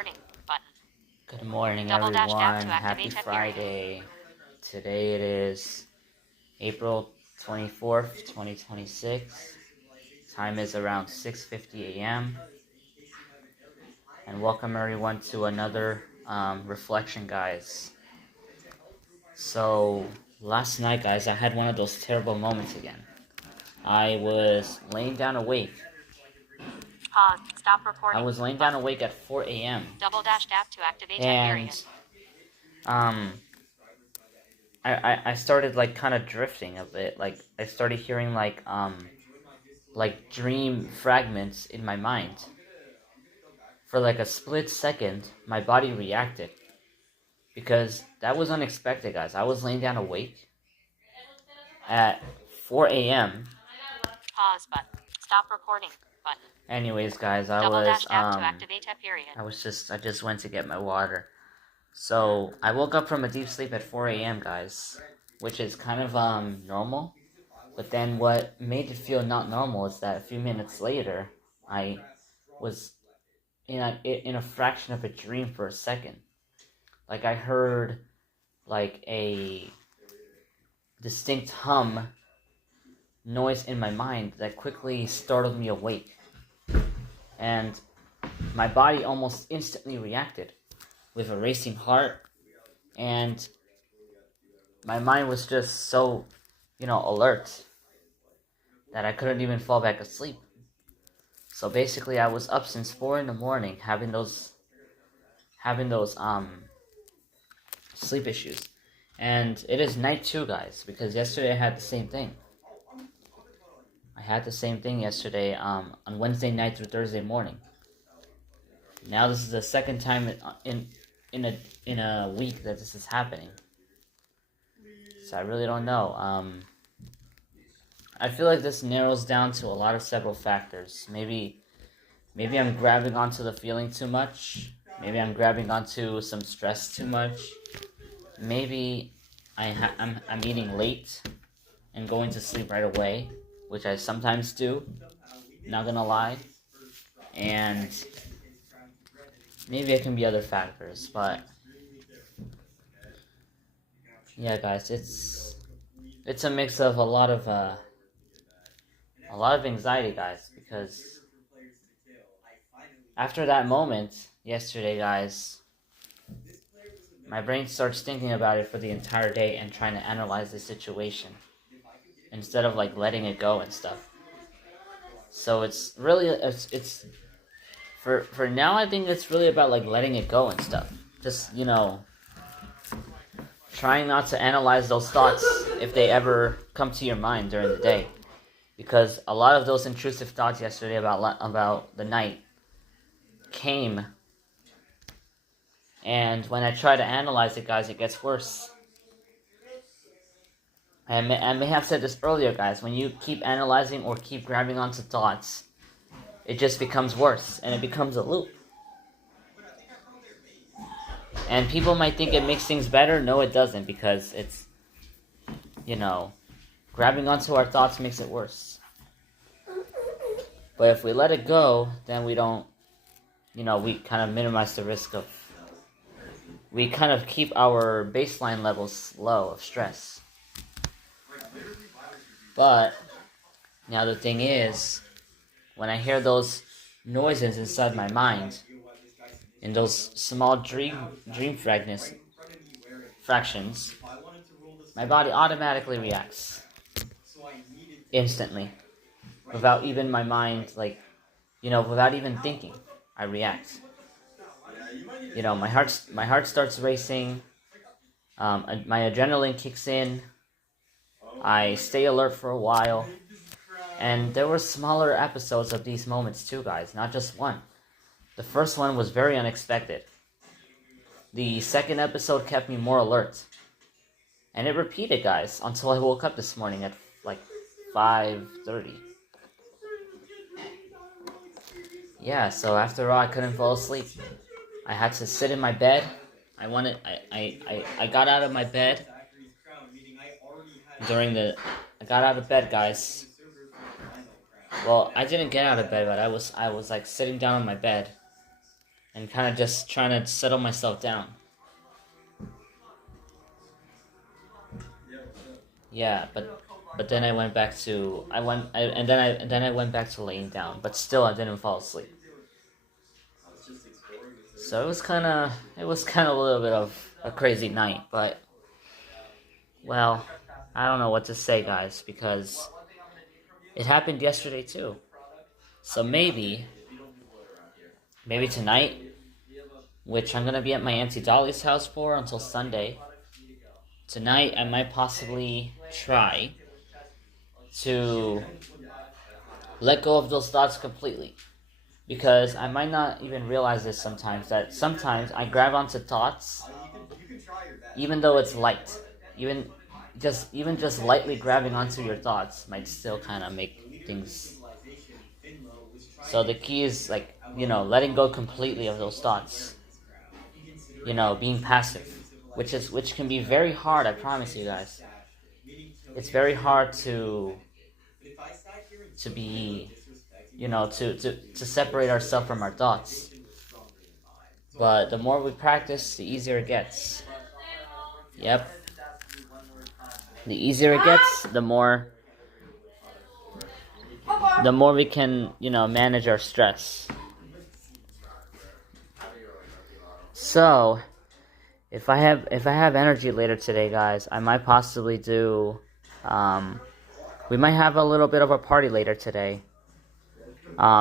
recording button. Good morning, Double dash everyone. tab to Happy activate Friday. Today it is April 24th, 2026. Time is around 6:50 a.m. And welcome everyone to another reflection, guys. So, last night, guys, I had one of those terrible moments again. I was laying down awake. Pause. Stop I recording. was laying down awake at 4 a.m. Double dash tab to activate And I started like kind of drifting a bit. Like I started hearing like dream fragments in my mind. For like a split second, my body reacted because that was unexpected, guys. I was laying down awake at 4 a.m. Pause button. Stop recording button. Anyways, guys, Double dash tab to activate period. I just went to get my water. So I woke up from a deep sleep at 4 a.m., guys, which is kind of normal. But then what made it feel not normal is that a few minutes later, I was in a fraction of a dream for a second. Like I heard like a distinct hum noise in my mind that quickly startled me awake. And my body almost instantly reacted with a racing heart, and my mind was just so, alert that I couldn't even fall back asleep. So basically, I was up since 4 in the morning, having those sleep issues, and it is night 2, guys, because yesterday I had the same thing. I had the same thing yesterday on Wednesday night through Thursday morning. Now this is the second time in a week that this is happening. So I really don't know. I feel like this narrows down to a lot of several factors. Maybe I'm grabbing onto the feeling too much. Maybe I'm grabbing onto some stress too much. Maybe I'm eating late and going to sleep right away, which I sometimes do. Not gonna lie. And maybe it can be other factors, but yeah, guys, it's a mix of a lot of anxiety, guys, because after that moment yesterday, guys, my brain starts thinking about it for the entire day and trying to analyze the situation instead of like letting it go and stuff. So it's really it's for now. I think it's really about like letting it go and stuff. Just trying not to analyze those thoughts if they ever come to your mind during the day, because a lot of those intrusive thoughts yesterday about the night came, and when I try to analyze it, guys, it gets worse. I may have said this earlier, guys. When you keep analyzing or keep grabbing onto thoughts, it just becomes worse, and it becomes a loop. And people might think it makes things better. No, it doesn't, because it's, grabbing onto our thoughts makes it worse. But if we let it go, then we don't, we kind of minimize the risk of, we kind of keep our baseline levels low of stress. But now the thing is, when I hear those noises inside my mind, in those small dream fractions, my body automatically reacts instantly, without even my mind, without even thinking. I react. My heart starts racing. My adrenaline kicks in. I stay alert for a while. And there were smaller episodes of these moments too, guys, not just one. The first one was very unexpected. The second episode kept me more alert. And it repeated, guys, until I woke up this morning at like 5:30. Yeah, so after all, I couldn't fall asleep. I had to sit in my bed. I got out of my bed I got out of bed, guys. Well, I didn't get out of bed, but I was like sitting down on my bed. and kind of just trying to settle myself down. Yeah, but then I went back to and then I went back to laying down, but still I didn't fall asleep. So it was kind of a little bit of a crazy night, but well, I don't know what to say, guys, because it happened yesterday too. So maybe tonight, which I'm gonna be at my Auntie Dolly's house for until Sunday. Tonight, I might possibly try to let go of those thoughts completely. Because I might not even realize this sometimes, that sometimes I grab onto thoughts, even though it's light. Even just lightly grabbing onto your thoughts might still kind of make things. So the key is, like, letting go completely of those thoughts. Being passive, which can be very hard. I promise you guys, it's very hard to be, to separate ourselves from our thoughts. But the more we practice, the easier it gets. Yep. The easier it gets, the more we can, manage our stress. So, if I have energy later today, guys, I might possibly do. We might have a little bit of a party later today.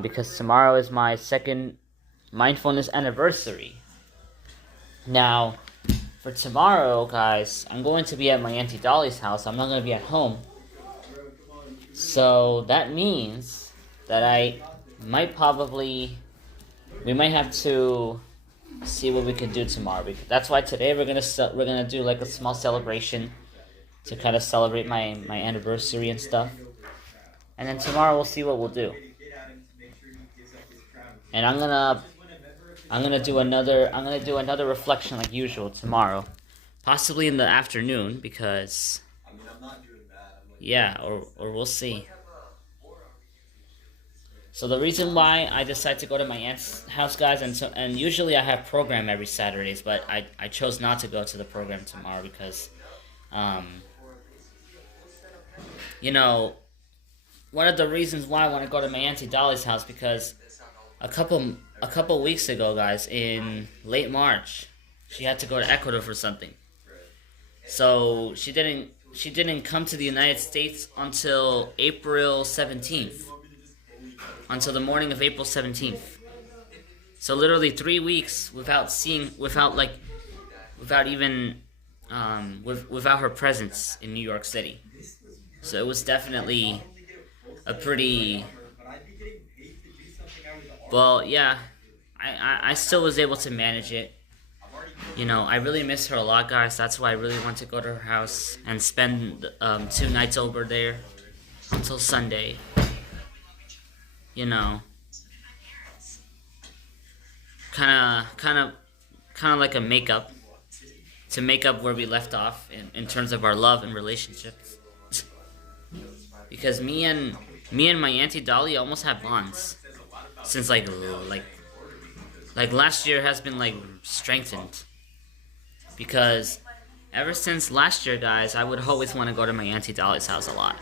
Because tomorrow is my second mindfulness anniversary. Now, for tomorrow, guys, I'm going to be at my Auntie Dolly's house. I'm not going to be at home. So that means that we might have to see what we can do tomorrow. Because that's why today we're gonna do like a small celebration to kind of celebrate my anniversary and stuff. And then tomorrow we'll see what we'll do. And I'm gonna do another reflection like usual tomorrow, possibly in the afternoon, because or we'll see. So the reason why I decided to go to my aunt's house, guys, and usually I have program every Saturdays, but I chose not to go to the program tomorrow because, one of the reasons why I want to go to my Auntie Dolly's house, because a couple weeks ago, guys, in late March, she had to go to Ecuador for something. So she didn't come to the United States until April 17th. Until the morning of April 17th. So literally 3 weeks without her presence in New York City. So it was definitely a pretty... Well, yeah, I still was able to manage it. I really miss her a lot, guys. That's why I really want to go to her house and spend 2 nights over there until Sunday. Kind of like a makeup, to make up where we left off in terms of our love and relationships. Because me and my Auntie Dolly almost have bonds since like last year has been like strengthened. Because ever since last year, guys, I would always want to go to my Auntie Dolly's house a lot,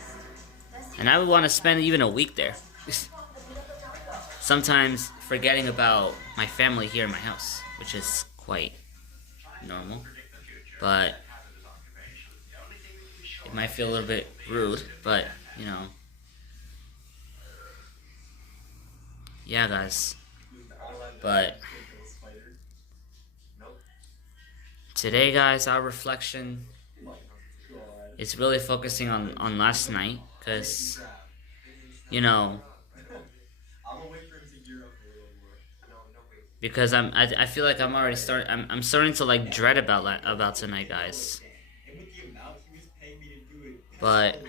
and I would want to spend even a week there. Sometimes forgetting about my family here in my house, which is quite normal, but it might feel a little bit rude, but yeah, guys. But today, guys, our reflection is really focusing on last night, because because I feel like I'm starting to like dread about tonight, guys. But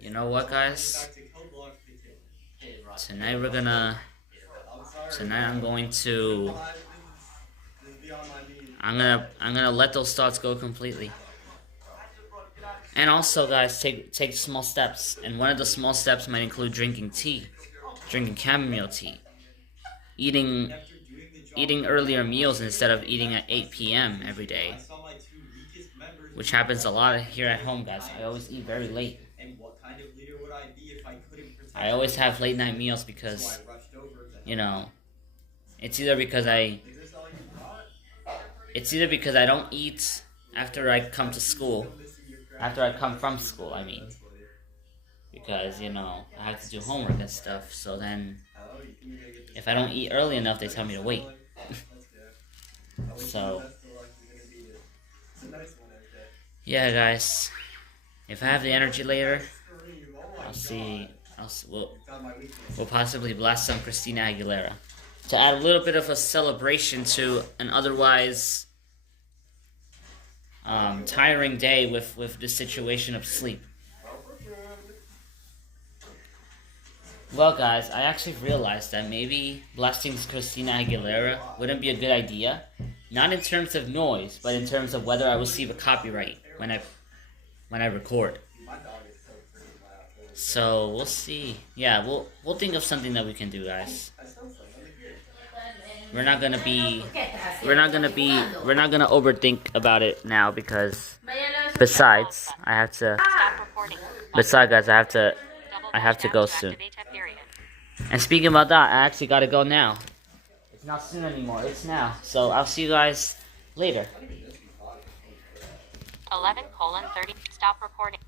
you know what, guys? Tonight I'm gonna let those thoughts go completely. And also, guys, take small steps. And one of the small steps might include drinking chamomile tea, eating eating earlier meals instead of eating at 8 p.m. every day. Which happens a lot here at home, guys. I always eat very late. I always have late night meals because, you know, it's either because I don't eat after I come to school. After I come from school, I mean. Because, you know, I have to do homework and stuff. So then, if I don't eat early enough, they tell me to wait. So, yeah, guys. If I have the energy later, we'll possibly blast some Christina Aguilera to add a little bit of a celebration to an otherwise tiring day with the situation of sleep. Well, guys, I actually realized that maybe blasting Christina Aguilera wouldn't be a good idea. Not in terms of noise, but in terms of whether I receive a copyright when I record. So we'll see. Yeah, we'll think of something that we can do, guys. We're not gonna overthink about it now because besides, guys, I have to go soon. And speaking about that, I actually gotta go now. It's not soon anymore, it's now. So I'll see you guys later. 11:30. Stop recording.